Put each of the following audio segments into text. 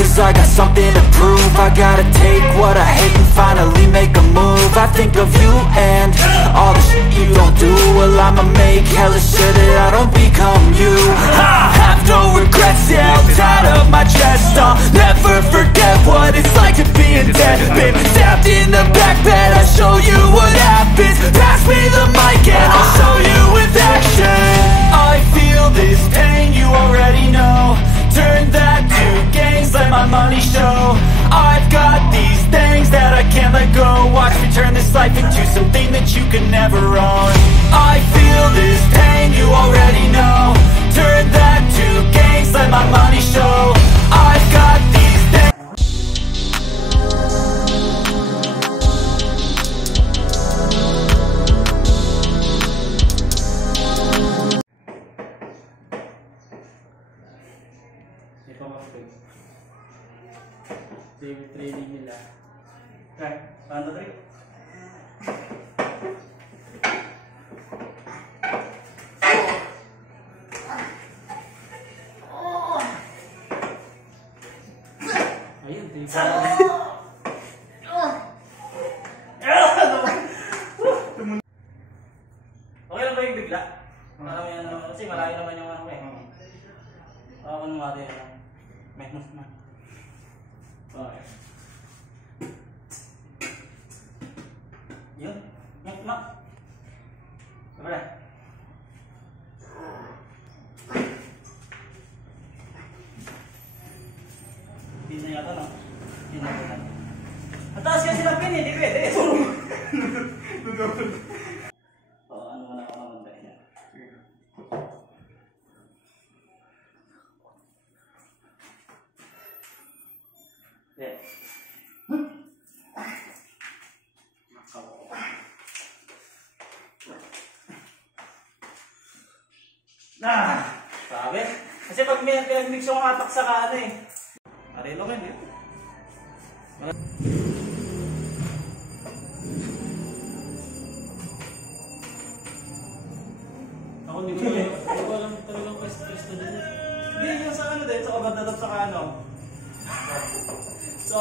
cause I got something to prove. I gotta take what I hate and finally make a move. I think of you and all the shit you don't do. Well, I'ma make hella sure that I don't become you. I have no regrets, yeah, I'll tie up my chest. I'll never forget what it's like to be in debt. Been stabbed in the back bed, I'll show you what happens. Pass me the mic and I'll show you with action. I feel this pain, you already know. Turn that to gains, let my money show. I've got these things that I can't let go. Watch me turn this life into something that you can never own. I feel this pain, you already know. Turn that to gains, let my money show. I've got these things. Ito kasi David training nila. Okay, 1, 2, 3. Ayun, okay lang ba yung bigla? Marami ano, kasi malayo naman yung ano eh. Ako naman natin ano. Menos na. Okay. Yun. Yung mak. Diba na? Pin na yata no? Pin na yata. Mataas kasi na pin eh, di pwede. Ano mo na ako naman tayo niya. Yeah. Sabi? Kasi pag may pinag-mix yung atak sa kaano eh. Arelo ka eh. Ako hindi ko alam talagang pwesto din. Hindi, yung sa ano din, sa overdatap sa kaano. Sa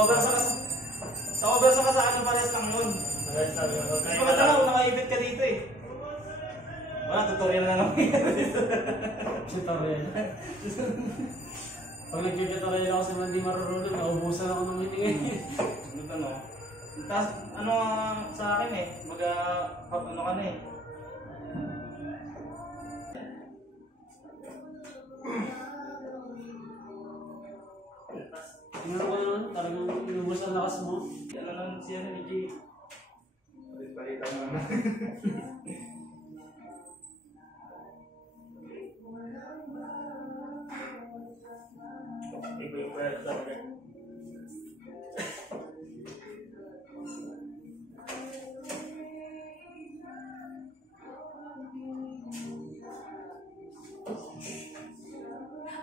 over sa kasaan parehas lang nun. Kasi maganda ako, nakaibit ka dito eh. Wala, tutorial na naman dito. Tutorial? Pag nag-tutorial ako sa mga hindi marunong, naubusan ako ng hiningi. Ano? Tapos, ano sa akin eh, ano ka na eh. Tingnan ko naman, talagang inubos ang lakas mo. Yan na lang siya na ni G. Palit-palitan mo naman. Iba-iba yan talaga.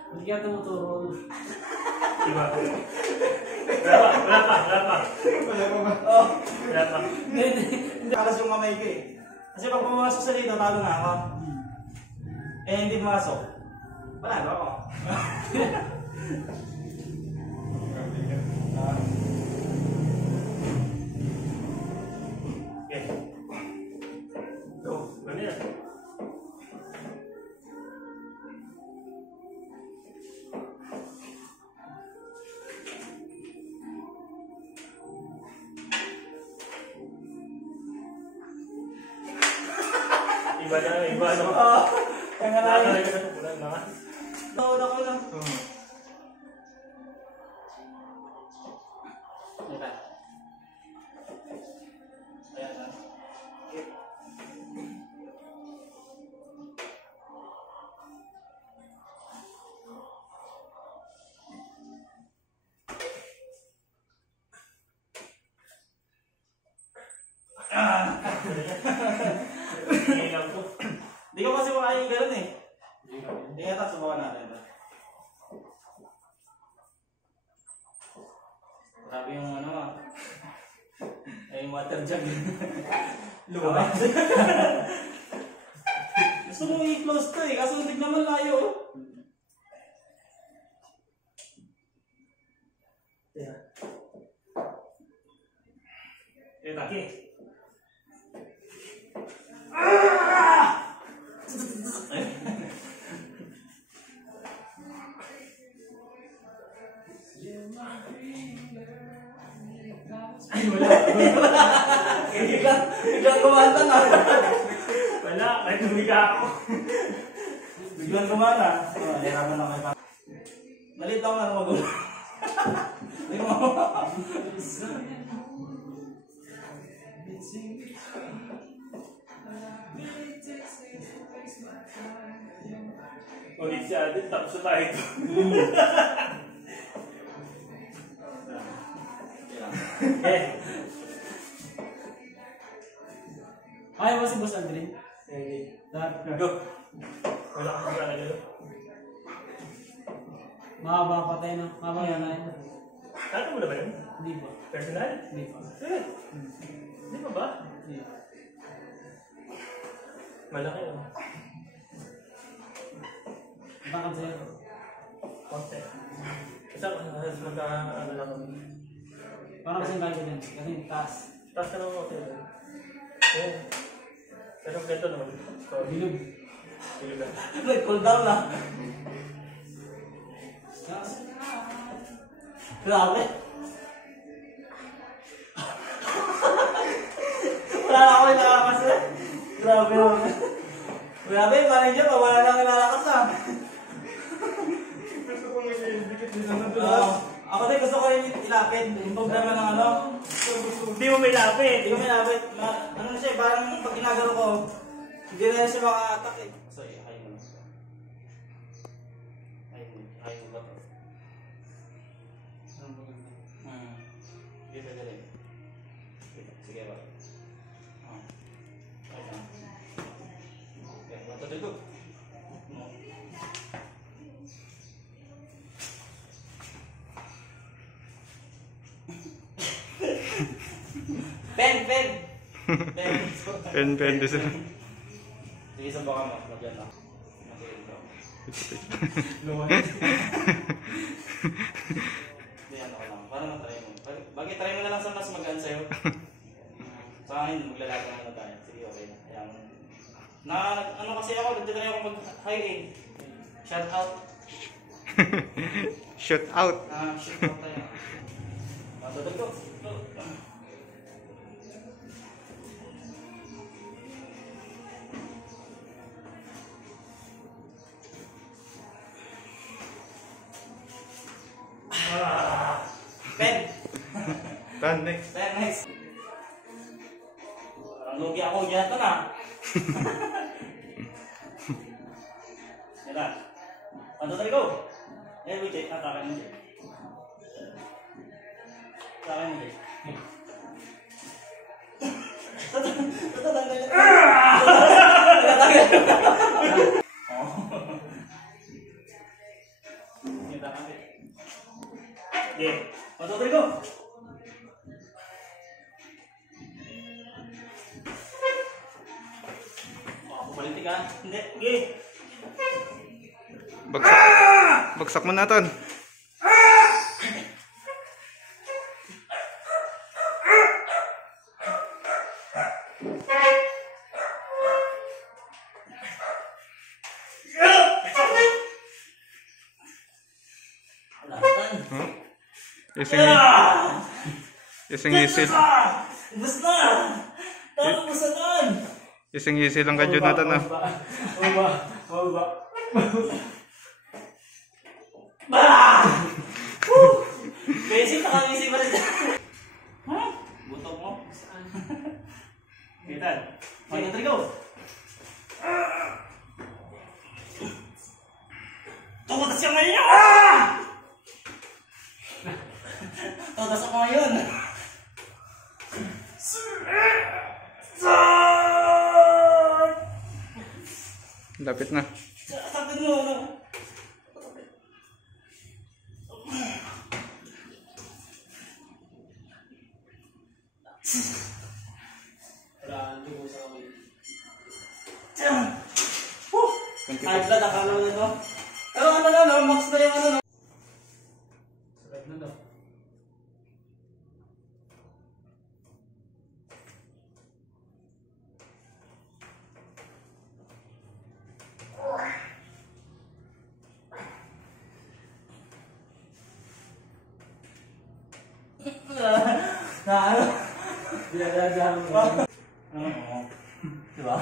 Hindi kaya tumuturo. Diba? Wala pa. Oh. Wala pa. Hindi. Kalas yung kamay ko eh. Kasi pag pumasok sa dito, talo na ako. Eh, hindi pumasok. Wala ba ako? Okay. Go. Ano yan? Iba no? Oo. Kaya nga lang. Ulan na nga. Tawad ako lang. Diba? Ayan na. Hindi ko kasi makain yung gano'n eh. Hindi nga tayo, subukan natin. Grabe yung ano ah. Ay, yung water jug. Luwag. Gusto mo i-close to eh, kaso hindi naman layo. Yeah. Taki. Ay, wala. Biglang kumanta na. Wala, kahit humiga ako. Biglang kumanta. Hirapan na kayo. Malit lang na magulo. Hindi mo. Ulit si Adit, tapos na tayo ito. Ayaw mo si Boss Aldrin? Go. Wala ka sa kanila. Mahaba patay na. Mamaya na yun. Tato mo na ba yun? Hindi ba? Personal? Hindi pa. Hindi pa ba? Hindi. Malaki yun. Bakit sa'yo? Konti. Kasi magka-ano lang kami. Parang kasing bago din. Kasi taas. Taas ka naman konti. Ayan. Pero ganito naman. Bilog. Bilog lang. Cool down lang. Grabe. Wala na ako yung nakakakas na. Grabe yun. Grabe, parang dyan, wala na kinalakas na. Gusto ko dikit din naman Ako din gusto ko rin ilapit. Yung problema ng ano. Hindi mo may lapit. Hindi ko may lapit. Ano na siya, parang pag ginagano ko, hindi na siya maka-attack eh. So, hay mo. Hay mo ba ito? Sige, sige. Sige ba? Okay, matuloy ko. Pen! Pen dito. Sige, sa baka mo. Lagyan na. Luwan. Hindi, ano ko lang. Parang matry mo. Bagay, try mo na lang sa mas magaan sa'yo. Sa akin, maglalaga na tayo. Sige, okay na. Ayan. Ano kasi ako, nagtitry ako mag-high aim. Shout out. Shoot out. Shoot out tayo. Matutog ko. Pen! Pen, next. Pen, next. Parang lugi ako dyan ito na. Yan na. Pantutay ko. Eh, wait, atakin mo dyan. Atakin mo dyan. Tatatanggal na. Kita kami. Okay, pantutay ko. Politik ka? Hindi. Okay. Bagsak mo natin. Ising-isi. Ubus na! Ubus na! Ising-isi lang ka, Jonathan, ah. Baba. Bah! Basic na kami si Maris. Butok mo? Kitan. Mag-entry go. Tumatas siya ngayon! Tumatas ako ngayon. Lapit na. Tapin mo, ano? High blood, akala mo na ito. Pero ano na, max na yung ano. Sakit na daw. Na ano? Dinadadahan mo. Oo. Diba?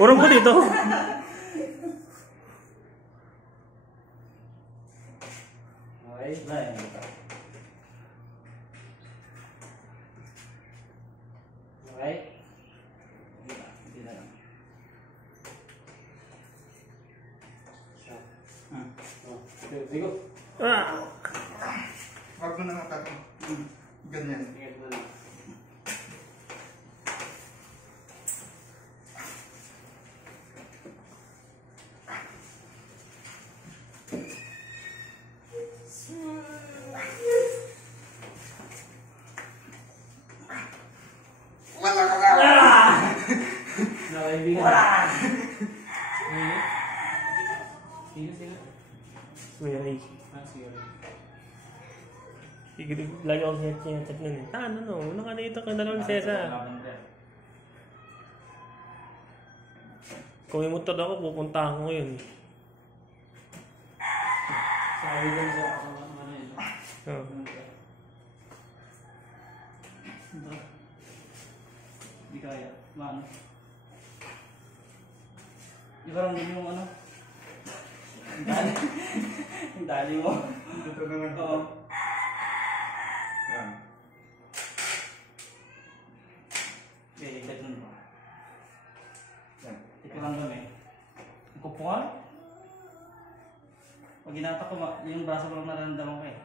Urong ko dito. Okay. Wala yan. Okay. Hindi na lang. Sigo. Wag mo na matato. Ganyan. Nakaibigan. Sige. Sige. Sige, lagi ako chat nun eh. Ano no? Nakanito ka na lang Cesar. Kung may motor ako, pupuntahan ko yun. Sabi ko sa ano yun. Oh. Hindi kaya. Maano? Iparang din yung ano? Yung dali mo. Dito naman. Oo. Yan. Okay, ligtad nun ba? Yan. Tika lang kami. Ang kupungan? Pag ginata ko, yung braso ko lang nararamdaman ko eh.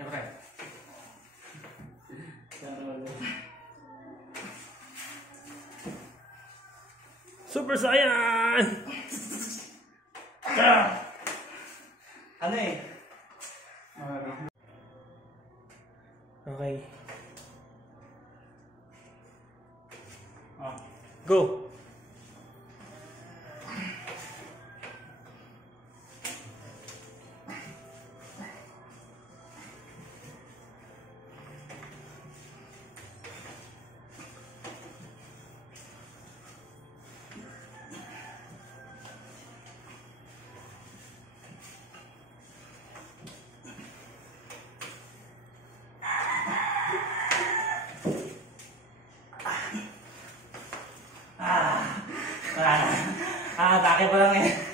Siyempre. Super Saiyan! Ano eh? Okay. Oh. Go! Atake pa lang eh.